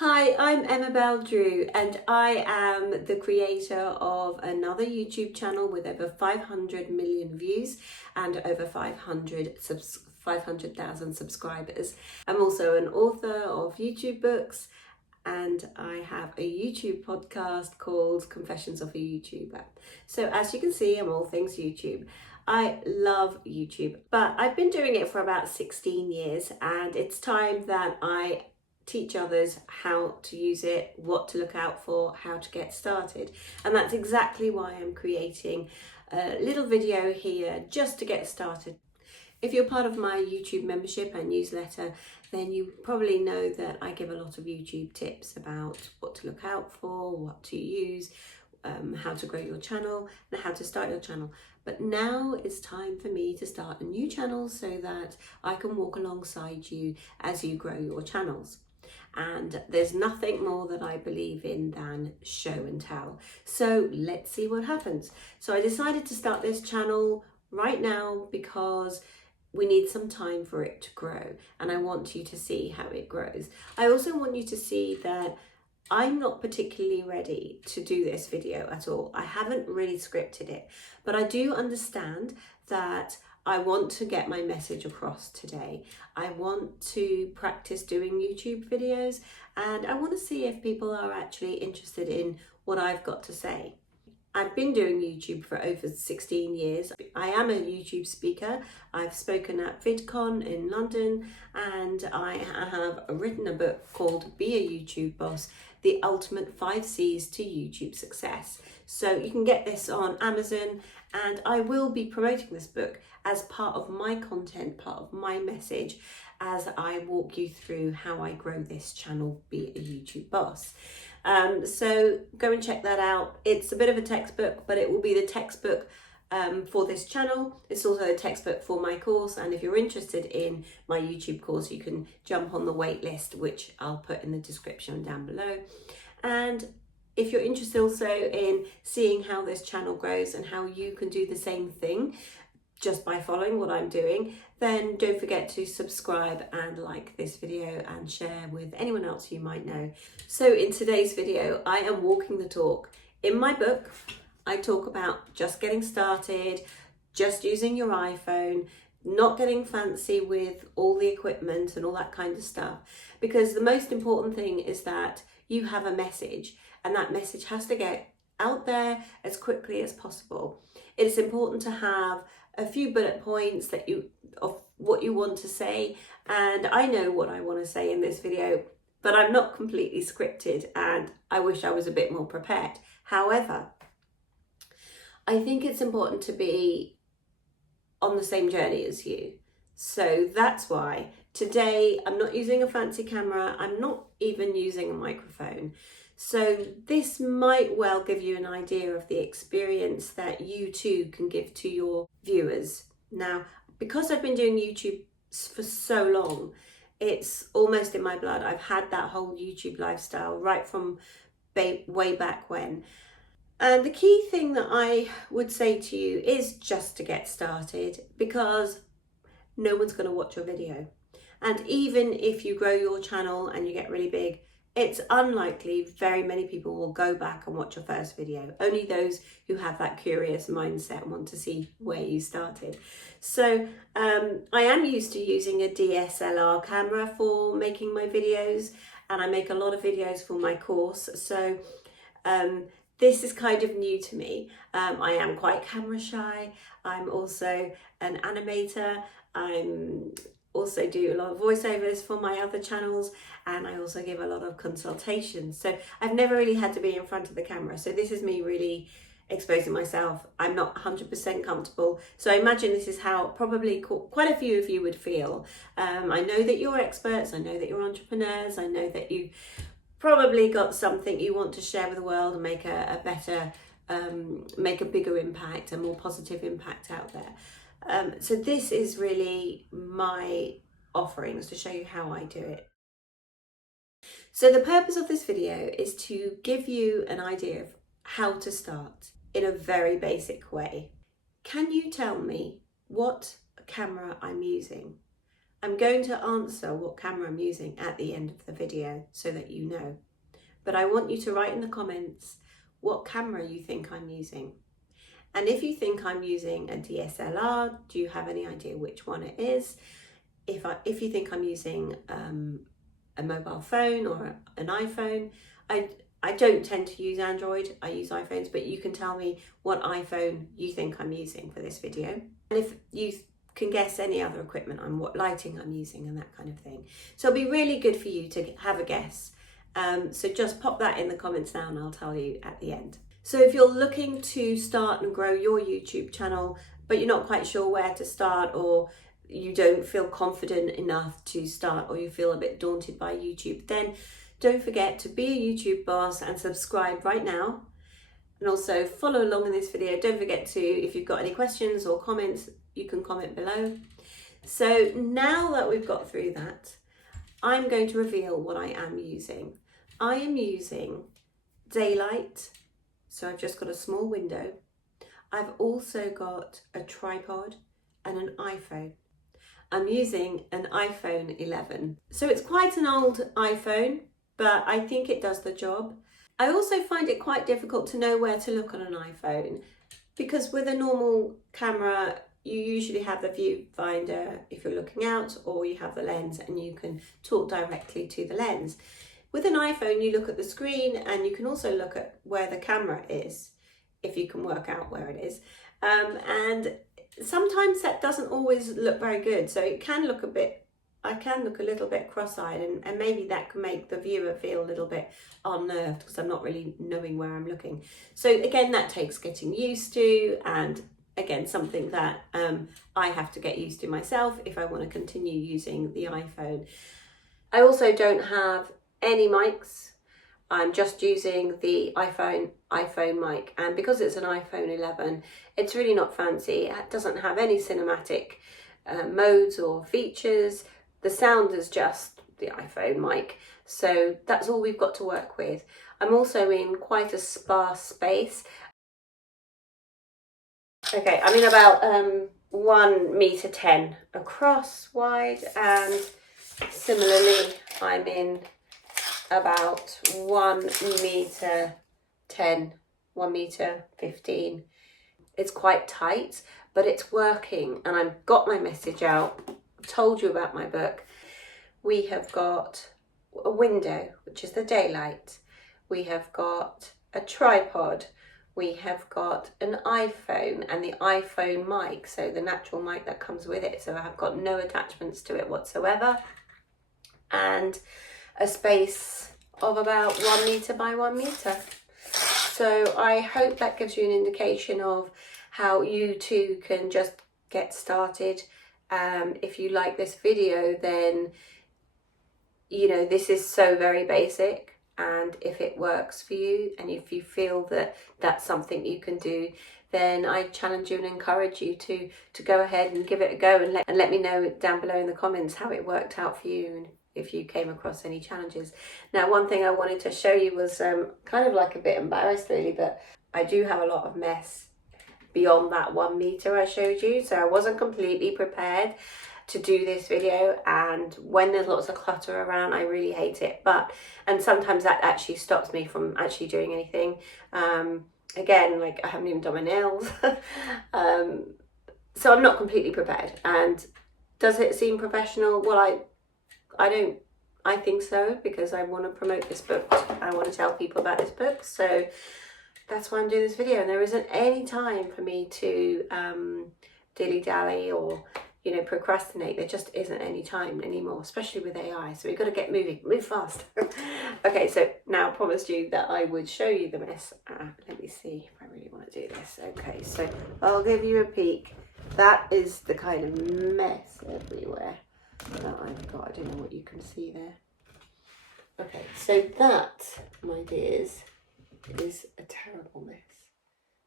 Hi, I'm Emma Drew and I am the creator of another YouTube channel with over 500 million views and over 500,000 subscribers. I'm also an author of YouTube books and I have a YouTube podcast called Confessions of a YouTuber. So as you can see, I'm all things YouTube. I love YouTube, but I've been doing it for about 16 years and it's time that I teach others how to use it, what to look out for, how to get started. And that's exactly why I'm creating a little video here just to get started. If you're part of my YouTube membership and newsletter, then you probably know that I give a lot of YouTube tips about what to look out for, what to use, how to grow your channel and how to start your channel. But now it's time for me to start a new channel so that I can walk alongside you as you grow your channels. And there's nothing more that I believe in than show and tell. So let's see what happens. So I decided to start this channel right now because we need some time for it to grow and I want you to see how it grows. I also want you to see that I'm not particularly ready to do this video at all. I haven't really scripted it, but I do understand that I want to get my message across today. I want to practice doing YouTube videos and I want to see if people are actually interested in what I've got to say. I've been doing YouTube for over 16 years. I am a YouTube speaker. I've spoken at VidCon in London and I have written a book called Be a YouTube Boss, The Ultimate 5 C's to YouTube Success. So you can get this on Amazon and I will be promoting this book as part of my content, part of my message, as I walk you through how I grow this channel, Be a YouTube Boss. So go and check that out. It's a bit of a textbook, but it will be the textbook for this channel. It's also a textbook for my course, and if you're interested in my YouTube course, you can jump on the wait list, which I'll put in the description down below. And if you're interested also in seeing how this channel grows and how you can do the same thing just by following what I'm doing, then don't forget to subscribe and like this video and share with anyone else you might know. So in today's video, I am walking the talk. In my book, I talk about just getting started, just using your iPhone, not getting fancy with all the equipment and all that kind of stuff, because the most important thing is that you have a message and that message has to get out there as quickly as possible. It's important to have a few bullet points of what you want to say, and I know what I want to say in this video, but I'm not completely scripted and I wish I was a bit more prepared. However, I think it's important to be on the same journey as you. So that's why today I'm not using a fancy camera, I'm not even using a microphone. So this might well give you an idea of the experience that you too can give to your viewers. Now, because I've been doing YouTube for so long, it's almost in my blood. I've had that whole YouTube lifestyle right from way back when. And the key thing that I would say to you is just to get started, because no one's going to watch your video. And even if you grow your channel and you get really big, it's unlikely very many people will go back and watch your first video. Only those who have that curious mindset want to see where you started. So I am used to using a DSLR camera for making my videos, and I make a lot of videos for my course. So this is kind of new to me. I am quite camera shy. I'm also an animator. I'm also do a lot of voiceovers for my other channels, and I also give a lot of consultations. So I've never really had to be in front of the camera. So this is me really exposing myself. I'm not 100% comfortable. So I imagine this is how probably quite a few of you would feel. I know that you're experts. I know that you're entrepreneurs. I know that you probably got something you want to share with the world and make a better, make a bigger impact, a more positive impact out there. So this is really my offerings to show you how I do it. So the purpose of this video is to give you an idea of how to start in a very basic way. Can you tell me what camera I'm using? I'm going to answer what camera I'm using at the end of the video so that you know. But I want you to write in the comments what camera you think I'm using. And if you think I'm using a DSLR, do you have any idea which one it is? If you think I'm using a mobile phone or an iPhone, I don't tend to use Android, I use iPhones, but you can tell me what iPhone you think I'm using for this video. And if you can guess any other equipment, what lighting I'm using and that kind of thing. So it'll be really good for you to have a guess. So just pop that in the comments now and I'll tell you at the end. So if you're looking to start and grow your YouTube channel, but you're not quite sure where to start, or you don't feel confident enough to start, or you feel a bit daunted by YouTube, then don't forget to be a YouTube boss and subscribe right now. And also follow along in this video. Don't forget to, if you've got any questions or comments, you can comment below. So now that we've got through that, I'm going to reveal what I am using. I am using daylight. So I've just got a small window. I've also got a tripod and an iPhone. I'm using an iPhone 11. So it's quite an old iPhone, but I think it does the job. I also find it quite difficult to know where to look on an iPhone, because with a normal camera, you usually have the viewfinder if you're looking out, or you have the lens and you can talk directly to the lens. With an iPhone, you look at the screen and you can also look at where the camera is, if you can work out where it is. And sometimes that doesn't always look very good. So it can look I can look a little bit cross-eyed, and maybe that can make the viewer feel a little bit unnerved because I'm not really knowing where I'm looking. So again, that takes getting used to, and again, something that I have to get used to myself if I want to continue using the iPhone. I also don't have any mics. I'm just using the iPhone mic, and because it's an iPhone 11, it's really not fancy. It doesn't have any cinematic modes or features. The sound is just the iPhone mic, so that's all we've got to work with. I'm also in quite a sparse space. Okay, I'm in about 1.10 meters across wide, and similarly I'm in about 1.10 meters, 1.15 meters. It's quite tight, but it's working, and I've got my message out, told you about my book. We have got a window, which is the daylight. We have got a tripod. We have got an iPhone and the iPhone mic, so the natural mic that comes with it. So I've got no attachments to it whatsoever. And a space of about 1 meter by 1 meter. So I hope that gives you an indication of how you too can just get started. If you like this video, then you know this is so very basic, and if it works for you and if you feel that that's something you can do, then I challenge you and encourage you to go ahead and give it a go, and let me know down below in the comments how it worked out for you and if you came across any challenges. Now, one thing I wanted to show you was kind of like a bit embarrassed really, but I do have a lot of mess beyond that 1 meter I showed you, so I wasn't completely prepared to do this video, and when there's lots of clutter around, I really hate it, and sometimes that actually stops me from actually doing anything. Again, like I haven't even done my nails. So I'm not completely prepared. And does it seem professional? Well, I think so, because I want to promote this book. I want to tell people about this book, so that's why I'm doing this video. And there isn't any time for me to dilly-dally or procrastinate. There just isn't any time anymore, especially with AI. So we've got to get moving, move fast. Okay, so now I promised you that I would show you the mess. Let me see if I really want to do this. Okay, so I'll give you a peek. That is the kind of mess everywhere that I've got. I don't know what you can see there. Okay, so that, my dears, is a terrible mess.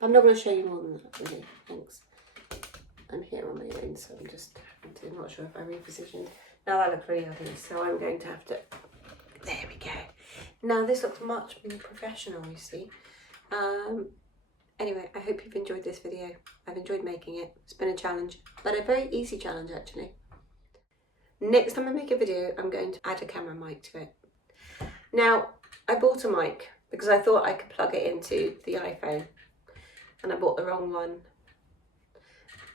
I'm not going to show you more than that, really. Thanks. I'm here on my own, so I'm just not sure if I repositioned. Now that looks really ugly, so I'm going to have to. There we go. Now this looks much more professional, you see. Anyway, I hope you've enjoyed this video. I've enjoyed making it. It's been a challenge, but a very easy challenge actually. Next time I make a video, I'm going to add a camera mic to it. Now, I bought a mic because I thought I could plug it into the iPhone, and I bought the wrong one.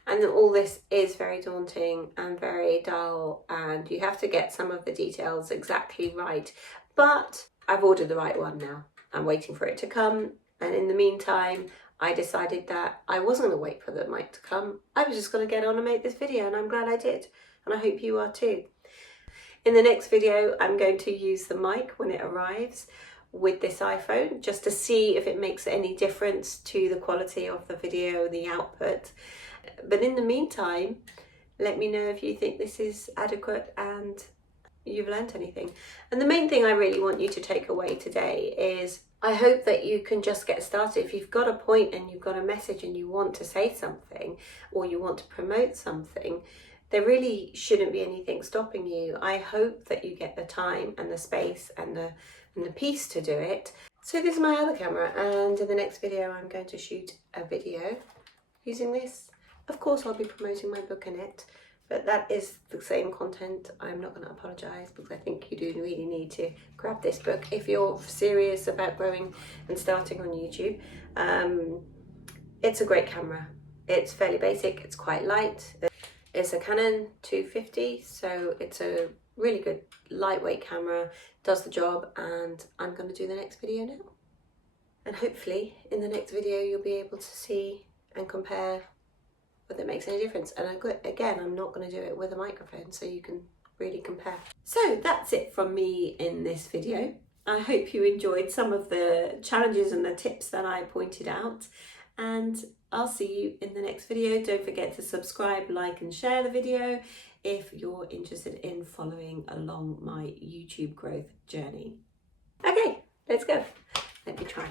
And all this is very daunting and very dull, and you have to get some of the details exactly right. But I've ordered the right one now. I'm waiting for it to come, and in the meantime, I decided that I wasn't going to wait for the mic to come. I was just going to get on and make this video, and I'm glad I did. And I hope you are too. In the next video, I'm going to use the mic when it arrives with this iPhone, just to see if it makes any difference to the quality of the video, the output. But in the meantime, let me know if you think this is adequate and you've learnt anything. And the main thing I really want you to take away today is I hope that you can just get started. If you've got a point and you've got a message and you want to say something, or you want to promote something, there really shouldn't be anything stopping you. I hope that you get the time and the space and the peace to do it. So this is my other camera, and in the next video I'm going to shoot a video using this. Of course I'll be promoting my book in it, but that is the same content. I'm not going to apologise, because I think you do really need to grab this book if you're serious about growing and starting on YouTube. It's a great camera. It's fairly basic, it's quite light. It's a Canon 250, so it's a really good lightweight camera, does the job, and I'm going to do the next video now. And hopefully in the next video you'll be able to see and compare whether it makes any difference. And again, I'm not going to do it with a microphone, so you can really compare. So that's it from me in this video. I hope you enjoyed some of the challenges and the tips that I pointed out, and I'll see you in the next video. Don't forget to subscribe, like and share the video if you're interested in following along my YouTube growth journey. Okay, let's go. Let me try.